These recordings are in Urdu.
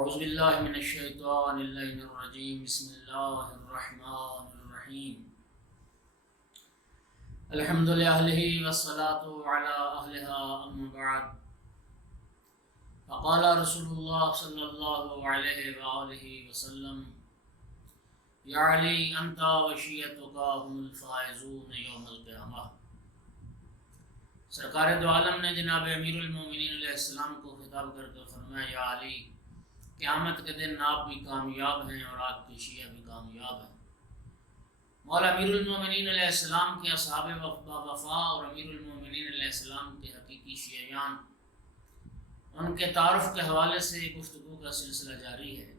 اعوذ باللہ من الشیطان اللعین الرجیم بسم اللہ الرحمن الرحیم الحمد للہ والصلاة علی اہلہا اما بعد فقال رسول اللہ صلی اللہ علیہ وآلہ وسلم یا علی انت وشیعتک هم الفائزون یوم القیامہ۔ سرکار دو عالم نے جناب امیر المومنین علیہ السلام کو خطاب کر کے فرمایا، یا علی، قیامت کے دن آپ بھی کامیاب ہیں اور آپ کے شیعہ بھی کامیاب ہیں۔ مولا امیر المومنین علیہ السلام کے اصحاب وفا اور امیر المومنین علیہ السلام کے حقیقی شیعیان، ان کے تعارف کے حوالے سے گفتگو کا سلسلہ جاری ہے،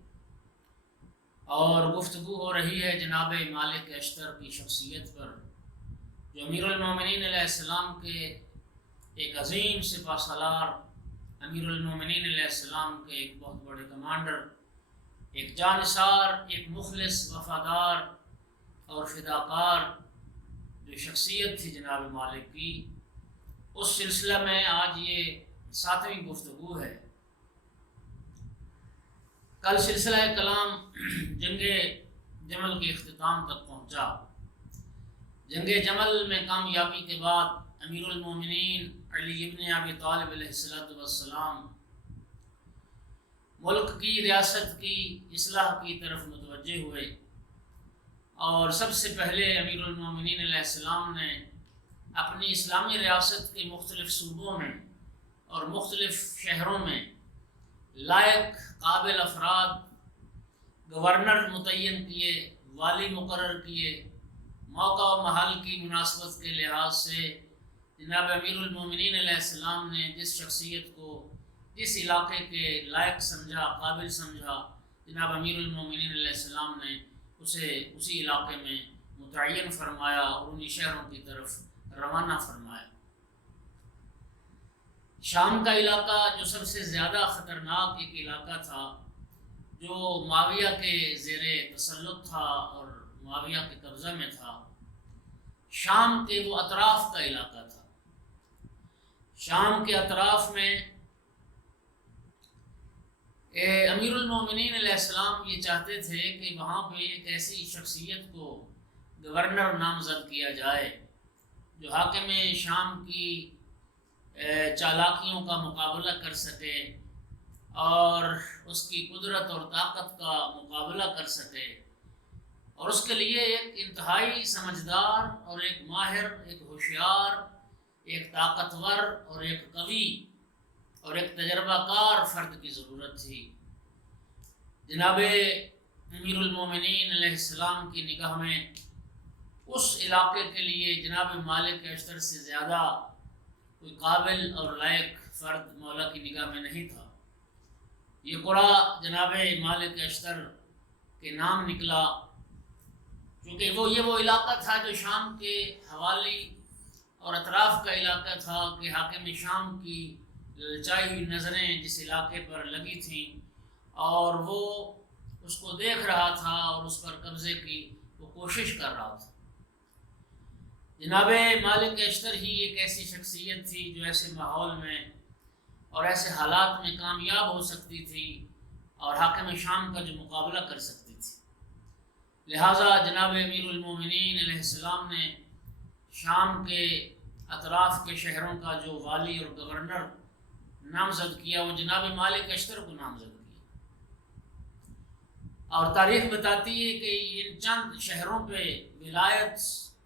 اور گفتگو ہو رہی ہے جناب مالک اشتر کی شخصیت پر، جو امیر المومنین علیہ السلام کے ایک عظیم سپہ سالار، امیر المومنین علیہ السلام کے ایک بہت بڑے کمانڈر، ایک جانثار، ایک مخلص، وفادار اور فداکار جو شخصیت تھی جناب مالک کی۔ اس سلسلہ میں آج یہ 7ویں گفتگو ہے۔ کل سلسلہ کلام جنگ جمل کے اختتام تک پہنچا۔ جنگ جمل میں کامیابی کے بعد امیر المومنین علی ابن ابی طالب علیہ السلام ملک کی ریاست کی اصلاح کی طرف متوجہ ہوئے، اور سب سے پہلے امیر المومنین علیہ السلام نے اپنی اسلامی ریاست کے مختلف صوبوں میں اور مختلف شہروں میں لائق قابل افراد گورنر متعین کیے، والی مقرر کیے۔ موقع و محل کی مناسبت کے لحاظ سے جناب امیر المومنین علیہ السلام نے جس شخصیت کو جس علاقے کے لائق سمجھا، قابل سمجھا، جناب امیر المومنین علیہ السلام نے اسے اسی علاقے میں متعین فرمایا اور انہی شہروں کی طرف روانہ فرمایا۔ شام کا علاقہ جو سب سے زیادہ خطرناک ایک علاقہ تھا، جو معاویہ کے زیر تسلط تھا اور معاویہ کے قبضہ میں تھا، شام کے وہ اطراف کا علاقہ تھا۔ شام کے اطراف میں امیر المومنین علیہ السلام یہ چاہتے تھے کہ وہاں پہ ایک ایسی شخصیت کو گورنر نامزد کیا جائے جو حاکم شام کی چالاکیوں کا مقابلہ کر سکے اور اس کی قدرت اور طاقت کا مقابلہ کر سکے، اور اس کے لیے ایک انتہائی سمجھدار اور ایک ماہر، ایک ہوشیار، ایک طاقتور اور ایک قوی اور ایک تجربہ کار فرد کی ضرورت تھی۔ جناب امیر المومنین علیہ السلام کی نگاہ میں اس علاقے کے لیے جناب مالک اشتر سے زیادہ کوئی قابل اور لائق فرد مولا کی نگاہ میں نہیں تھا۔ یہ قرعہ جناب مالک اشتر کے نام نکلا، کیونکہ وہ علاقہ تھا جو شام کے حوالی اور اطراف کا علاقہ تھا، کہ حاکم شام کی للچائی ہوئی نظریں جس علاقے پر لگی تھیں اور وہ اس کو دیکھ رہا تھا اور اس پر قبضے کی وہ کوشش کر رہا تھا۔ جناب مالک اشتر ہی ایک ایسی شخصیت تھی جو ایسے ماحول میں اور ایسے حالات میں کامیاب ہو سکتی تھی اور حاکم شام کا جو مقابلہ کر سکتی تھی۔ لہٰذا جناب امیر المومنین علیہ السلام نے شام کے اطراف کے شہروں کا جو والی اور گورنر نامزد کیا، وہ جناب مالک اشتر کو نامزد کیا۔ اور تاریخ بتاتی ہے کہ ان چند شہروں پہ ولایت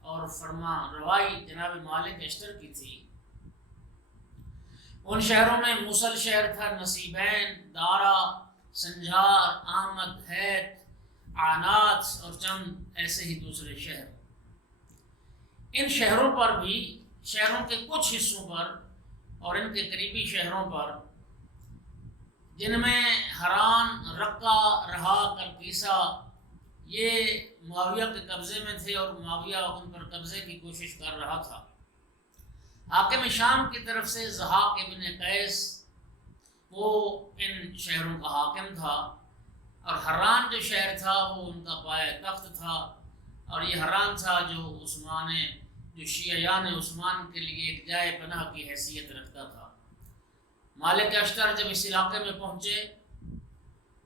اور فرما روائی جناب مالک اشتر کی تھی۔ ان شہروں میں موصل شہر تھا، نصیبین، دارا، سنجار، آمد، حیت، آنات اور چند ایسے ہی دوسرے شہر۔ ان شہروں پر بھی، شہروں کے کچھ حصوں پر اور ان کے قریبی شہروں پر، جن میں حران، رقہ، رہا، کلکیسا یہ معاویہ کے قبضے میں تھے اور معاویہ ان پر قبضے کی کوشش کر رہا تھا۔ حاکم شام کی طرف سے ضحاک ابن قیس وہ ان شہروں کا حاکم تھا، اور حران جو شہر تھا وہ ان کا پایہ تخت تھا، اور یہ حران تھا جو شیعیان عثمان کے لیے ایک جائے پناہ کی حیثیت رکھتا تھا۔ مالک اشتر جب اس علاقے میں پہنچے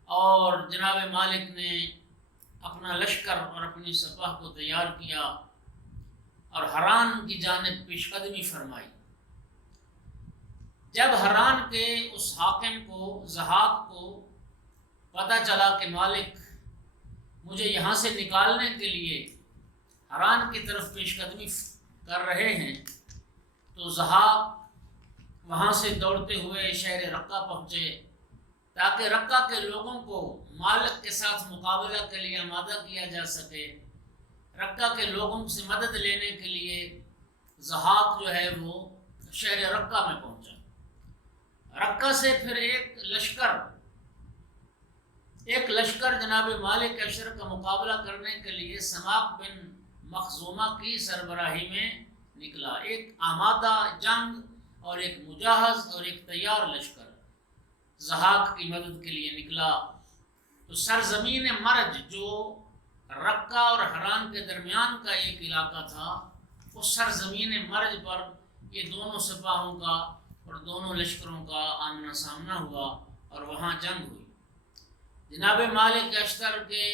اور جناب مالک نے اپنا لشکر اور اپنی سپاہ کو تیار کیا اور حران کی جانب پیش قدمی فرمائی۔ جب حران کے اس حاکم کو، ضحاک کو پتہ چلا کہ مالک مجھے یہاں سے نکالنے کے لیے حران کی طرف پیش قدمی کر رہے ہیں، تو ضحاک وہاں سے دوڑتے ہوئے شہر رقہ پہنچے تاکہ رقہ کے لوگوں کو مالک کے ساتھ مقابلہ کے لیے آمادہ کیا جا سکے۔ رقہ کے لوگوں سے مدد لینے کے لیے ضحاک جو ہے وہ شہر رقہ میں پہنچا۔ رقہ سے پھر ایک لشکر جناب مالک اشتر کا مقابلہ کرنے کے لیے سماک بن مخزومہ کی سربراہی میں نکلا۔ ایک آمادہ جنگ اور ایک مجہز اور ایک تیار لشکر ضحاک کی مدد کے لیے نکلا۔ تو سرزمین مرج جو رقہ اور حران کے درمیان کا ایک علاقہ تھا، اس سرزمین مرج پر یہ دونوں سپاہوں کا اور دونوں لشکروں کا آمنا سامنا ہوا اور وہاں جنگ ہوئی۔ جناب مالک اشتر کے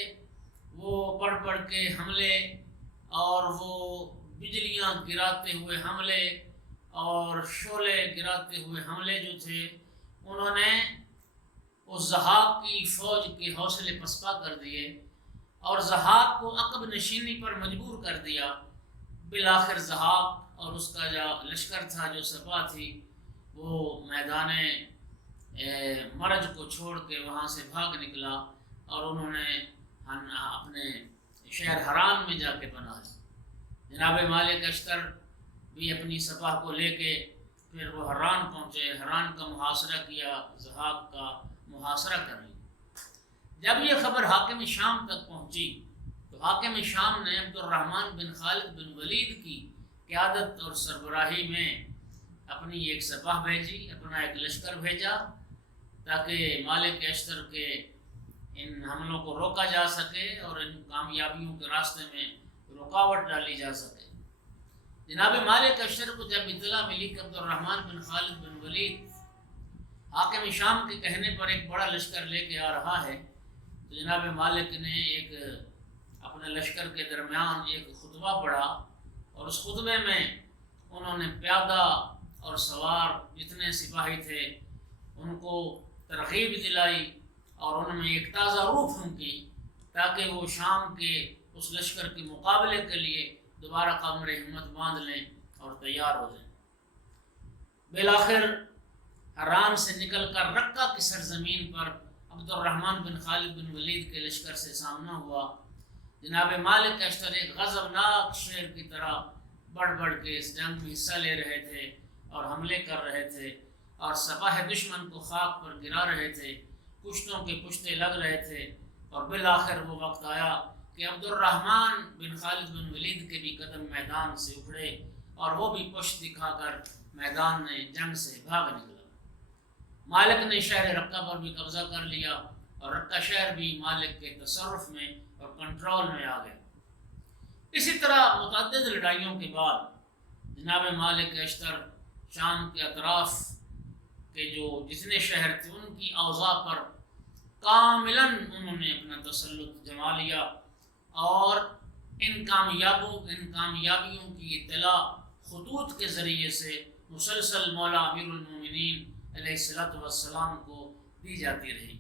وہ پڑھ کے حملے اور وہ بجلیاں گراتے ہوئے حملے اور شعلے گراتے ہوئے حملے جو تھے، انہوں نے اس ضحاک کی فوج کے حوصلے پسپا کر دیے اور ضحاک کو عقب نشینی پر مجبور کر دیا۔ بالآخر ضحاک اور اس کا جو لشکر تھا، جو سپاہ تھی، وہ میدان مرج کو چھوڑ کے وہاں سے بھاگ نکلا اور انہوں نے اپنے شہر حران میں جا کے پناہ لی۔ جناب مالک اشتر بھی اپنی سپاہ کو لے کے پھر وہ حران پہنچے، حران کا محاصرہ کیا، ضحاک کا محاصرہ کر لیا۔ جب یہ خبر حاکم شام تک پہنچی تو حاکم شام نے عبد الرحمن بن خالد بن ولید کی قیادت اور سربراہی میں اپنی ایک سپاہ بھیجی، اپنا ایک لشکر بھیجا تاکہ مالک اشتر کے ان حملوں کو روکا جا سکے اور ان کامیابیوں کے راستے میں رکاوٹ ڈالی جا سکے۔ جناب مالک اشتر کو جب اطلاع ملی کہ عبد الرحمن بن خالد بن ولید حاکم شام کے کہنے پر ایک بڑا لشکر لے کے آ رہا ہے، تو جناب مالک نے ایک اپنے لشکر کے درمیان ایک خطبہ پڑھا اور اس خطبے میں انہوں نے پیادہ اور سوار جتنے سپاہی تھے ان کو ترغیب دلائی اور ان میں ایک تازہ روح پھونکی تاکہ وہ شام کے اس لشکر کے مقابلے کے لیے دوبارہ کمر ہمت باندھ لیں اور تیار ہو جائیں۔ بالآخر حران سے نکل کر رقہ کی سرزمین پر عبد الرحمن بن خالد بن ولید کے لشکر سے سامنا ہوا۔ جناب مالک اشتر ایک غضبناک شیر کی طرح بڑھ کے اس جنگ میں حصہ لے رہے تھے اور حملے کر رہے تھے اور سپاہ دشمن کو خاک پر گرا رہے تھے، پشتوں کے پشتے لگ رہے تھے، اور بالآخر وہ وقت آیا کہ عبد الرحمن بن خالد بن ولید کے بھی قدم میدان سے اکھڑے اور وہ بھی پشت دکھا کر میدان میں جنگ سے بھاگ نکلا۔ مالک نے شہر رقہ پر بھی قبضہ کر لیا اور رقہ شہر بھی مالک کے تصرف میں اور کنٹرول میں آ گیا۔ اسی طرح متعدد لڑائیوں کے بعد جناب مالک اشتر شام کے اطراف کے جو جتنے شہر تھے ان کی اوضاع پر کاملاً انہوں نے اپنا تسلط جما لیا اور ان کامیابیوں کی اطلاع خطوط کے ذریعے سے مسلسل مولا امیر المومنین علیہ الصلوۃ والسلام کو دی جاتی رہی۔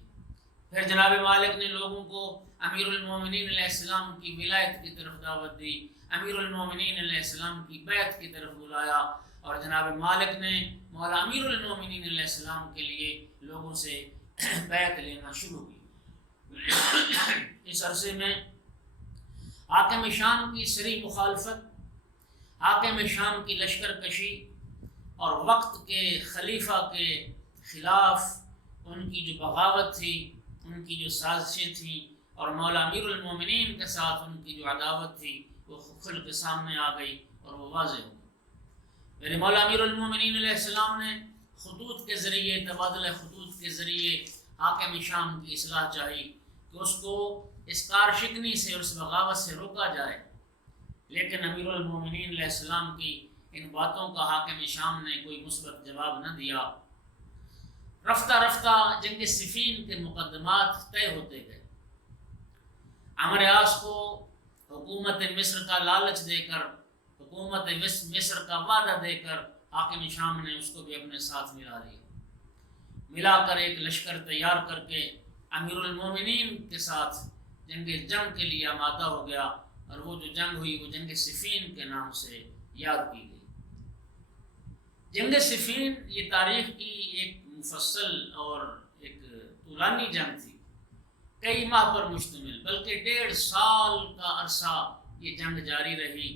پھر جناب مالک نے لوگوں کو امیر المومنین علیہ السلام کی ولایت کی طرف دعوت دی، امیر المومنین علیہ السلام کی بیعت کی طرف بلایا، اور جناب مالک نے مولا امیر المومنین علیہ السلام کے لیے لوگوں سے بیعت لینا شروع کی۔ اس عرصے میں حاکم شام کی سری مخالفت، حاکم شام کی لشکر کشی اور وقت کے خلیفہ کے خلاف ان کی جو بغاوت تھی، ان کی جو سازشیں تھیں، اور مولا امیر المومنین کے ساتھ ان کی جو عداوت تھی وہ کھل کے سامنے آ گئی اور وہ واضح ہو گئی۔ میرے مولا امیر المومنین علیہ السلام نے خطوط کے ذریعے، تبادلہ خطوط کے ذریعے حاکم شام کی اصلاح چاہی کہ اس کو اس کار شکنی سے اور اس بغاوت سے روکا جائے، لیکن امیر المومنین علیہ السلام کی ان باتوں کا حاکم شام نے کوئی مثبت جواب نہ دیا۔ رفتہ رفتہ جنگ صفین کے مقدمات طے ہوتے گئے۔ عمرو العاص کو حکومت مصر کا لالچ دے کر، حکومت مصر کا وعدہ دے کر حاکم شام نے اس کو بھی اپنے ساتھ ملا لیا، ملا کر ایک لشکر تیار کر کے امیر المومنین کے ساتھ جنگ کے لیے آمادہ ہو گیا، اور وہ جو جنگ ہوئی وہ جنگ صفین کے نام سے یاد کی گئی۔ جنگ صفین یہ تاریخ کی ایک مفصل اور ایک طولانی جنگ تھی، کئی ماہ پر مشتمل، بلکہ 1.5 سال کا عرصہ یہ جنگ جاری رہی۔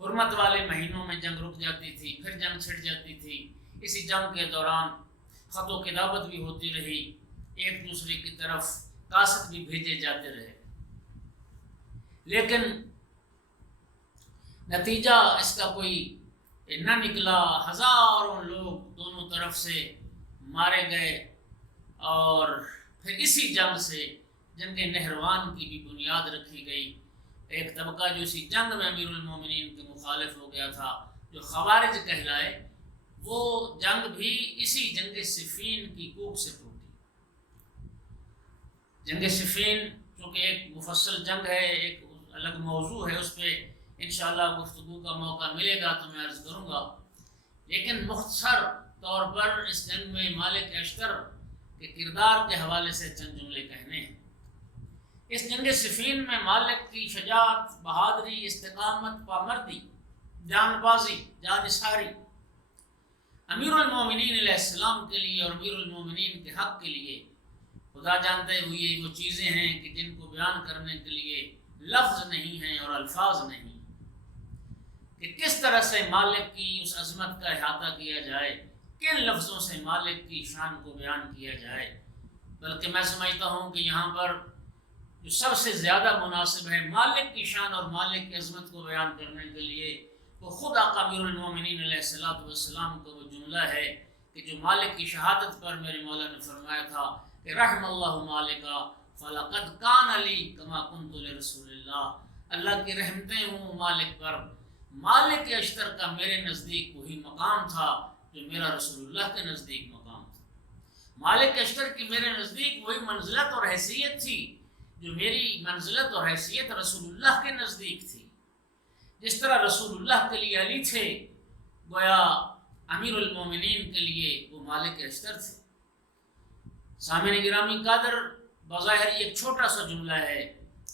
حرمت والے مہینوں میں جنگ رک جاتی تھی، پھر جنگ چھڑ جاتی تھی۔ اسی جنگ کے دوران خط و کتابت بھی ہوتی رہی، ایک دوسرے کی طرف قاصد بھی بھیجے جاتے رہے، لیکن نتیجہ اس کا کوئی نہ نکلا۔ ہزاروں لوگ دونوں طرف سے مارے گئے، اور پھر اسی جنگ سے جنگ نہروان کی بھی بنیاد رکھی گئی۔ ایک طبقہ جو اسی جنگ میں امیر المومنین کے مخالف ہو گیا تھا، جو خوارج کہلائے، وہ جنگ بھی اسی جنگ صفین کی کوکھ سے ٹوٹی۔ جنگ صفین چونکہ ایک مفصل جنگ ہے، ایک الگ موضوع ہے، اس پہ انشاءاللہ گفتگو کا موقع ملے گا تو میں عرض کروں گا، لیکن مختصر طور پر اس جنگ میں مالک اشتر کے کردار کے حوالے سے چند جملے کہنے ہیں۔ اس جنگ صفین میں مالک کی شجاعت، بہادری، استقامت، پامردی، جان بازی، جان نثاری امیر المومنین علیہ السلام کے لیے اور امیر المومنین کے حق کے لیے خدا جانتے ہوئے وہ چیزیں ہیں کہ جن کو بیان کرنے کے لیے لفظ نہیں ہیں اور الفاظ نہیں، کہ کس طرح سے مالک کی اس عظمت کا احاطہ کیا جائے، کن لفظوں سے مالک کی شان کو بیان کیا جائے۔ بلکہ میں سمجھتا ہوں کہ یہاں پر جو سب سے زیادہ مناسب ہے مالک کی شان اور مالک کی عظمت کو بیان کرنے کے لیے، وہ خود آقا امیر المومنین علیہ السلام کا وہ جملہ ہے کہ جو مالک کی شہادت پر میرے مولا نے فرمایا تھا کہ رحم اللہ مالکا فلقد کان علی کما کنت لرسول اللہ، اللہ کی رحمتیں ہوں مالک پر، مالک اشتر کا میرے نزدیک وہی مقام تھا جو میرا رسول اللہ کے نزدیک مقام تھا۔ مالک اشتر کی میرے نزدیک وہی منزلت اور حیثیت تھی جو میری منزلت اور حیثیت رسول اللہ کے نزدیک تھی۔ جس طرح رسول اللہ کے لیے علی تھے، گویا امیر المومنین کے لیے وہ مالک اشتر تھے۔ سامعین گرامی قدر، بظاہر ایک چھوٹا سا جملہ ہے،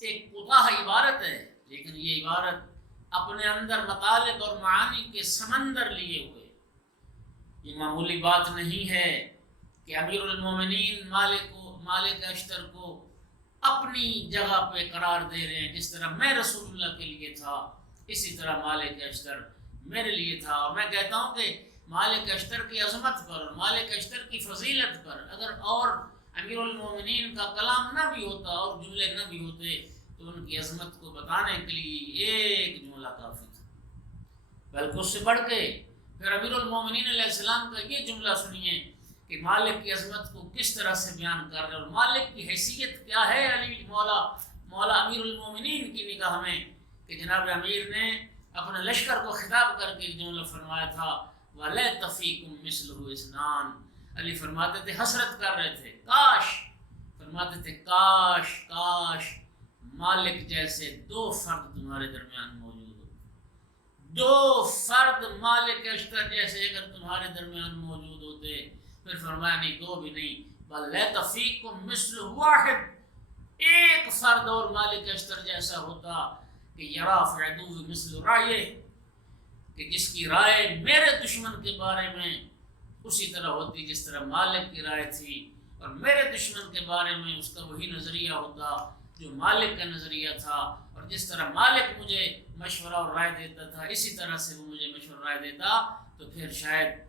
ایک کوتاہ عبارت ہے، لیکن یہ عبارت اپنے اندر مطالب اور معانی کے سمندر لیے ہوئے۔ یہ معمولی بات نہیں ہے کہ امیر المومنین مالک اشتر کو اپنی جگہ پہ قرار دے رہے ہیں، جس طرح میں رسول اللہ کے لیے تھا اسی طرح مالک اشتر میرے لیے تھا۔ اور میں کہتا ہوں کہ مالک اشتر کی عظمت پر اور مالک اشتر کی فضیلت پر اگر اور امیر المومنین کا کلام نہ بھی ہوتا اور جملے نہ بھی ہوتے تو ان کی عظمت کو بتانے کے لیے ایک جملہ کافی تھا، بلکہ اس سے بڑھ کے پھر امیر المومنین علیہ السلام کا یہ جملہ سنیے کہ مالک کی عظمت کو کس طرح سے بیان کر رہے اور مالک کی حیثیت کیا ہے علی مولا امیر المومنین کی نگاہ میں، کہ جناب امیر نے اپنے لشکر کو خطاب کر کے جملہ فرمایا تھا وَلَيْتَ فِيكُمْ مِثْلُهُ اثْنَانِ۔ علی فرماتے تھے، حسرت کر رہے تھے، کاش، فرماتے تھے کاش مالک جیسے 2 فرد تمہارے درمیان موجود ہو، 2 فرد مالک اشتر جیسے اگر تمہارے درمیان موجود ہوتے۔ پھر فرمایا نہیں 2 بھی نہیں، وَلَيْتَ فِيكُمْ مِثْلُ وَاحِدٍ، ایک فرد اور مالک اشتر جیسا ہوتا کہ یرا فی عدو مثل رائے، کہ جس کی رائے میرے دشمن کے بارے میں اسی طرح ہوتی جس طرح مالک کی رائے تھی، اور میرے دشمن کے بارے میں اس کا وہی نظریہ ہوتا جو مالک کا نظریہ تھا، اور جس طرح مالک مجھے مشورہ اور رائے دیتا تھا اسی طرح سے وہ مجھے مشورہ رائے دیتا، تو پھر شاید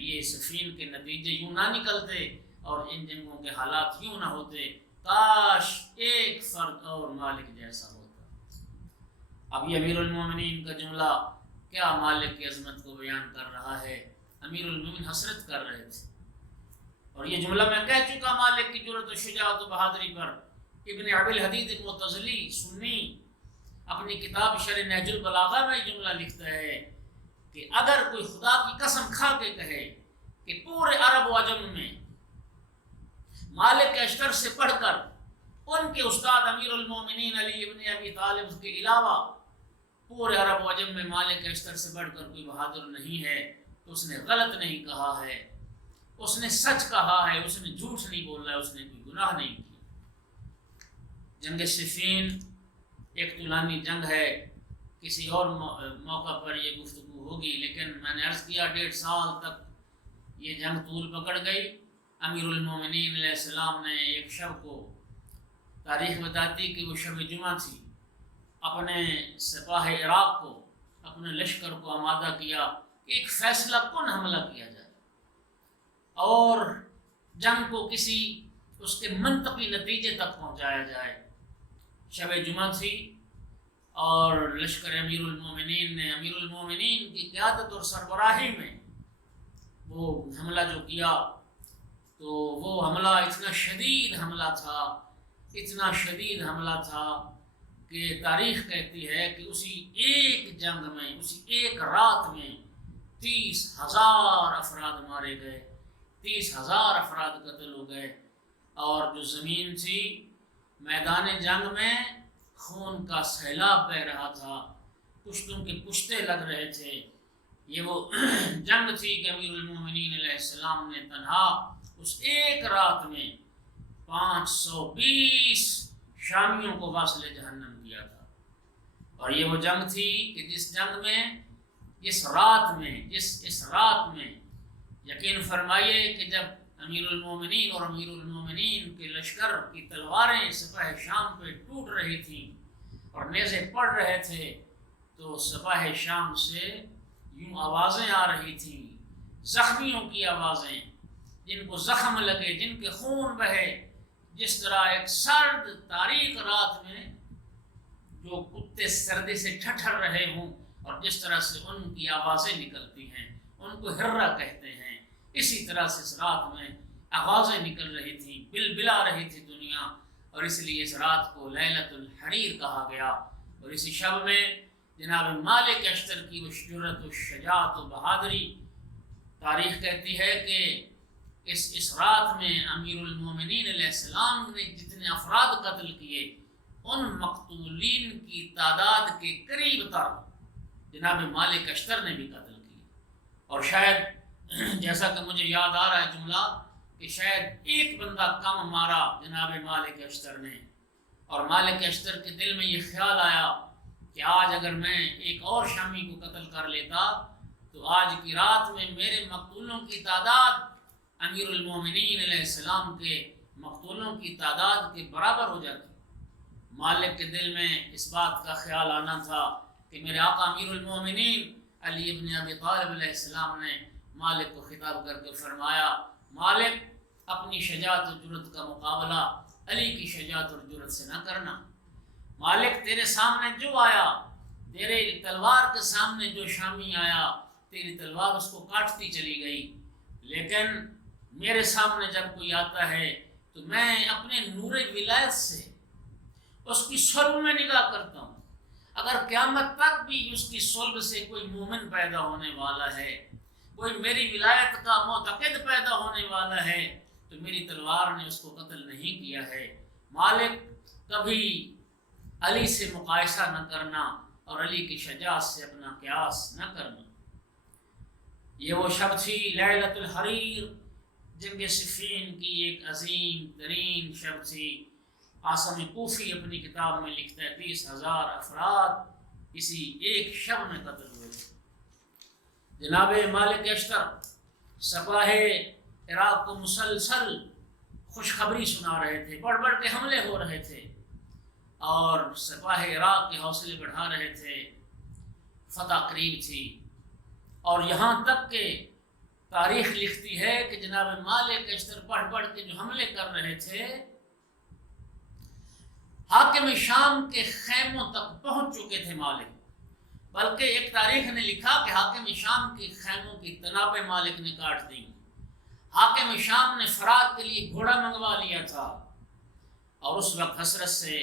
یہ صفین کے نتیجے یوں نہ نکلتے اور ان جنگوں کے حالات یوں نہ ہوتے۔ کاش ایک فرد اور مالک جیسا ہوتا۔ اب یہ امیر المومنین کا جملہ کیا مالک کی عظمت کو بیان کر رہا ہے۔ امیر المومنین حسرت کر رہے تھے، اور یہ جملہ میں کہہ چکا مالک کی جرأت و شجاعت و بہادری پر۔ ابن ابی الحدید المعتزلی سنی اپنی کتاب شرح نہج البلاغہ میں جملہ لکھتا ہے کہ اگر کوئی خدا کی قسم کھا کے کہے کہ پورے عرب و عجم میں مالک اشتر سے پڑھ کر ان کے استاد امیر المومنین علی ابن ابی طالب کے علاوہ پورے عرب و عجم میں مالک اشتر سے بڑھ کر کوئی بہادر نہیں ہے، تو اس نے غلط نہیں کہا ہے، اس نے سچ کہا ہے، اس نے جھوٹ نہیں بولا ہے، اس نے کوئی گناہ نہیں کیا۔ جنگ صفین ایک طولانی جنگ ہے، کسی اور موقع پر یہ گفتگو ہوگی، لیکن میں نے عرض کیا 1.5 سال تک یہ جنگ طول پکڑ گئی۔ امیر المومنین علیہ السلام نے ایک شب کو، تاریخ بتاتی کہ وہ شب جمعہ تھی، اپنے سپاہ عراق کو، اپنے لشکر کو آمادہ کیا کہ ایک فیصلہ کن حملہ کیا جائے اور جنگ کو کسی اس کے منطقی نتیجے تک پہنچایا جائے۔ شب جمعہ تھی اور لشکر امیر المومنین نے امیر المومنین کی قیادت اور سربراہی میں وہ حملہ جو کیا، تو وہ حملہ اتنا شدید حملہ تھا، اتنا شدید حملہ تھا کہ تاریخ کہتی ہے کہ اسی ایک جنگ میں، اسی ایک رات میں 30,000 افراد مارے گئے، 30,000 افراد قتل ہو گئے، اور جو زمین تھی میدان جنگ میں خون کا سیلاب بہہ رہا تھا، پشتوں کے پشتے لگ رہے تھے۔ یہ وہ جنگ تھی کہ امیر المومنین علیہ السلام نے تنہا اس ایک رات میں 520 شامیوں کو واصل جہنم کیا تھا۔ اور یہ وہ جنگ تھی کہ جس جنگ میں، اس رات میں یقین فرمائیے کہ جب امیر المومنین اور امیر المومنین کے لشکر کی تلواریں سپاہ شام پہ ٹوٹ رہی تھیں اور نیزے پڑ رہے تھے، تو سپاہ شام سے یوں آوازیں آ رہی تھیں، زخمیوں کی آوازیں، جن کو زخم لگے، جن کے خون بہے، جس طرح ایک سرد تاریک رات میں جو کتے سردی سے ٹھٹھر رہے ہوں اور جس طرح سے ان کی آوازیں نکلتی ہیں، ان کو ہررا کہتے ہیں، اسی طرح سے اس رات میں آوازیں نکل رہی تھیں، بلبلا رہی تھی دنیا، اور اس لیے اس رات کو لیلۃ الحریر کہا گیا۔ اور اسی شب میں جناب مالک اشتر کی وہ جرأت و شجاعت و بہادری، تاریخ کہتی ہے کہ اس رات میں امیر المومنین علیہ السلام نے جتنے افراد قتل کیے، ان مقتولین کی تعداد کے قریب تر جناب مالک اشتر نے بھی قتل کیے۔ اور شاید جیسا کہ مجھے یاد آ رہا ہے جملہ، کہ شاید ایک بندہ کم مارا جناب مالک اشتر نے، اور مالک اشتر کے دل میں یہ خیال آیا کہ آج اگر میں ایک اور شامی کو قتل کر لیتا تو آج کی رات میں میرے مقتولوں کی تعداد امیر المومنین علیہ السلام کے مقتولوں کی تعداد کے برابر ہو جاتی۔ مالک کے دل میں اس بات کا خیال آنا تھا کہ میرے آقا امیر المومنین علی ابن ابی طالب علیہ السلام نے مالک کو خطاب کر کے فرمایا، مالک اپنی شجاعت و جرأت کا مقابلہ علی کی شجاعت اور جرأت سے نہ کرنا۔ مالک تیرے سامنے جو آیا، تیرے تلوار کے سامنے جو شامی آیا، تیری تلوار اس کو کاٹتی چلی گئی، لیکن میرے سامنے جب کوئی آتا ہے تو میں اپنے نور ولایت سے اس کی صلب میں نگاہ کرتا ہوں۔ اگر قیامت تک بھی اس کی صلب سے کوئی مومن پیدا ہونے والا ہے، کوئی میری ولایت کا معتقد پیدا ہونے والا ہے، تو میری تلوار نے اس کو قتل نہیں کیا ہے۔ مالک کبھی علی سے مقایسہ نہ کرنا اور علی کی شجاعت سے اپنا قیاس نہ کرنا۔ یہ وہ شب تھی لیلۃ الحریر، جنگ صفین کی ایک عظیم ترین شب تھی۔ عاصم کوفی اپنی کتاب میں لکھتا ہے 30,000 افراد اسی ایک شب میں قتل ہوئے تھے۔ جناب مالک اشتر سپاہ عراق کو مسلسل خوشخبری سنا رہے تھے، بڑھ بڑھ کے حملے ہو رہے تھے اور سپاہ عراق کے حوصلے بڑھا رہے تھے، فتح قریب تھی۔ اور یہاں تک کہ تاریخ لکھتی ہے کہ جناب مالک اشتر پڑھ پڑھ کے جو حملے کر رہے تھے، حاکم شام کے خیموں تک پہنچ چکے تھے مالک، بلکہ ایک تاریخ نے لکھا کہ حاکم شام کے خیموں کی تنابیں مالک نے کاٹ دیں۔ حاکم شام نے فرات کے لیے گھوڑا منگوا لیا تھا، اور اس وقت حسرت سے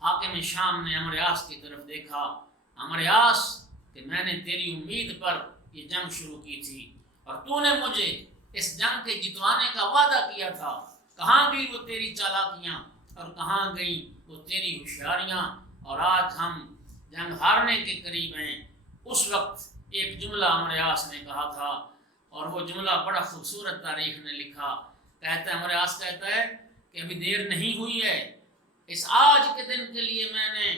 حاکم شام نے عمرو یاس کی طرف دیکھا، عمرو یاس کہ میں نے تیری امید پر یہ جنگ شروع کی تھی اور تو نے مجھے اس جنگ کے جتوانے کا وعدہ کیا تھا، کہاں گئی وہ تیری چالاکیاں اور کہاں گئی وہ تیری ہوشیاریاں؟ اور آج ہم جنگ ہارنے کے قریب ہیں۔ اس وقت ایک جملہ عمرو یاس نے کہا تھا، اور وہ جملہ بڑا خوبصورت تاریخ نے لکھا۔ کہتا ہے عمرو یاس کہتا ہے کہ ابھی دیر نہیں ہوئی ہے، اس آج کے دن کے لیے میں نے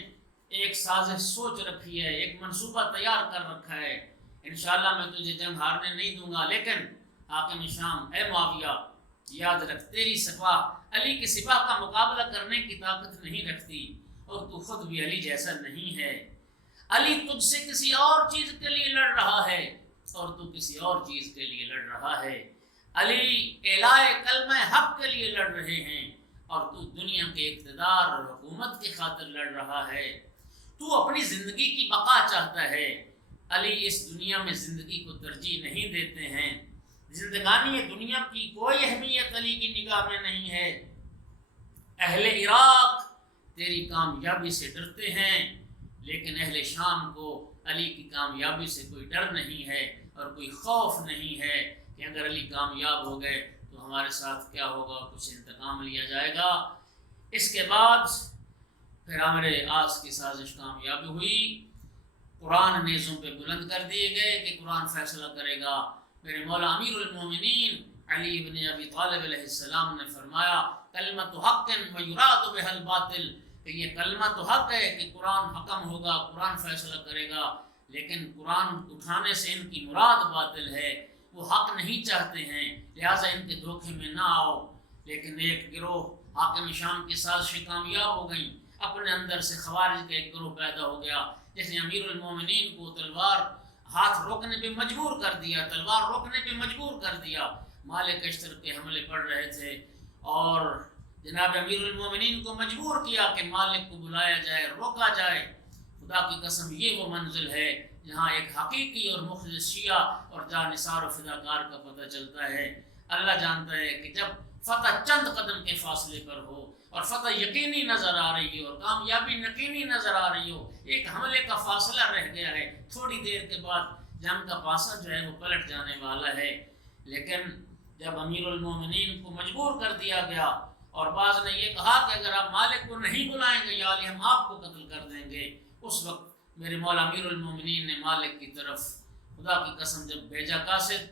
ایک سازش سوچ رکھی ہے، ایک منصوبہ تیار کر رکھا ہے۔ انشاءاللہ میں تجھے جنگ ہارنے نہیں دوں گا، لیکن حاکم شام اے معاویہ یاد رکھ، تیری سپاہ علی کی سپاہ کا مقابلہ کرنے کی طاقت نہیں رکھتی، اور تو خود بھی علی جیسا نہیں ہے۔ علی تجھ سے کسی اور چیز کے لیے لڑ رہا ہے اور تو کسی اور چیز کے لیے لڑ رہا ہے۔ علی اعلائے کلمہ حق کے لیے لڑ رہے ہیں اور تو دنیا کے اقتدار اور حکومت کی خاطر لڑ رہا ہے۔ تو اپنی زندگی کی بقا چاہتا ہے، علی اس دنیا میں زندگی کو ترجیح نہیں دیتے ہیں۔ زندگانی دنیا کی کوئی اہمیت علی کی نگاہ میں نہیں ہے۔ اہل عراق تیری کامیابی سے ڈرتے ہیں، لیکن اہل شام کو علی کی کامیابی سے کوئی ڈر نہیں ہے اور کوئی خوف نہیں ہے کہ اگر علی کامیاب ہو گئے تو ہمارے ساتھ کیا ہوگا، کچھ انتقام لیا جائے گا۔ اس کے بعد پھر عمرو یاس کی سازش کامیاب ہوئی، قرآن نیزوں پہ بلند کر دیے گئے کہ قرآن فیصلہ کرے گا۔ میرے مولا امیر المومنین علی بن ابی طالب علیہ السلام نے فرمایا کلمۃ حق و یراد بها الباطل، کہ یہ کلمہ تو حق ہے کہ قرآن حکم ہوگا، قرآن فیصلہ کرے گا، لیکن قرآن اٹھانے سے ان کی مراد باطل ہے، وہ حق نہیں چاہتے ہیں، لہٰذا ان کے دھوکے میں نہ آؤ۔ لیکن ایک گروہ حاکم شام کی سازشیں کامیاب ہو گئیں، اپنے اندر سے خوارج کا ایک گروہ پیدا ہو گیا جس نے امیر المومنین کو تلوار ہاتھ روکنے پہ مجبور کر دیا، تلوار روکنے پہ مجبور کر دیا۔ مالک اشتر کے حملے پڑ رہے تھے اور جناب امیر المومنین کو مجبور کیا کہ مالک کو بلایا جائے، روکا جائے۔ خدا کی قسم یہ وہ منزل ہے جہاں ایک حقیقی اور مخلص شیعہ اور جانثار و فداکار کا پتہ چلتا ہے۔ اللہ جانتا ہے کہ جب فتح چند قدم کے فاصلے پر ہو اور فتح یقینی نظر آ رہی ہو اور کامیابی یقینی نظر آ رہی ہو، ایک حملے کا فاصلہ رہ گیا ہے، تھوڑی دیر کے بعد جنگ کا پاسا جو ہے وہ پلٹ جانے والا ہے۔ لیکن جب امیر المومنین کو مجبور کر دیا گیا اور بعض نے یہ کہا کہ اگر آپ مالک کو نہیں بلائیں گے یا علی ہم آپ کو قتل کر دیں گے، اس وقت میرے مولا امیر المومنین نے مالک کی طرف خدا کی قسم جب بھیجا قاصد،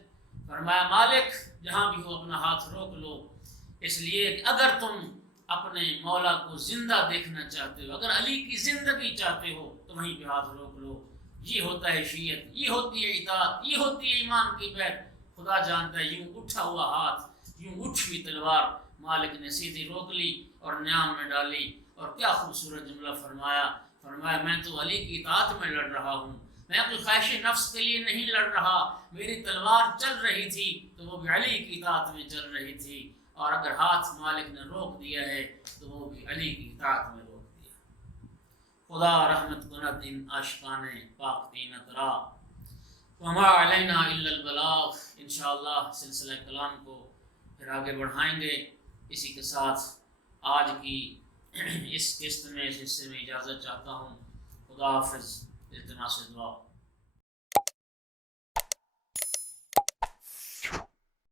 فرمایا مالک جہاں بھی ہو اپنا ہاتھ روک لو، اس لیے کہ اگر تم اپنے مولا کو زندہ دیکھنا چاہتے ہو، اگر علی کی زندگی چاہتے ہو تو وہیں پہ ہاتھ روک لو۔ یہ ہوتا ہے شیعت، یہ ہوتی ہے اطاعت، یہ ہوتی ہے ایمان کی بیعت۔ خدا جانتا ہے یوں اٹھا ہوا ہاتھ، یوں اٹھی ہوئی تلوار مالک نے سیدھی روک لی اور نیام میں ڈالی، اور کیا خوبصورت جملہ فرمایا میں تو علی کی اطاعت میں لڑ رہا ہوں، میں کوئی خواہش نفس کے لیے نہیں لڑ رہا، میری تلوار چل رہی تھی تو وہ بھی علی کی اطاعت میں چل رہی تھی، اور اگر ہاتھ مالک نے روک دیا ہے تو وہ بھی علی کی اطاعت میں روک دیا۔ خدا رحمت کند ان عاشقان پاک دینت را، وما علینا الا البلاغ۔ انشاءاللہ سلسلہ کلام کو پھر آگے بڑھائیں گے۔ اسی کے ساتھ آج کی اس قسط میں اس حصے میں اجازت چاہتا ہوں۔ خدا حافظ، التماس دعا۔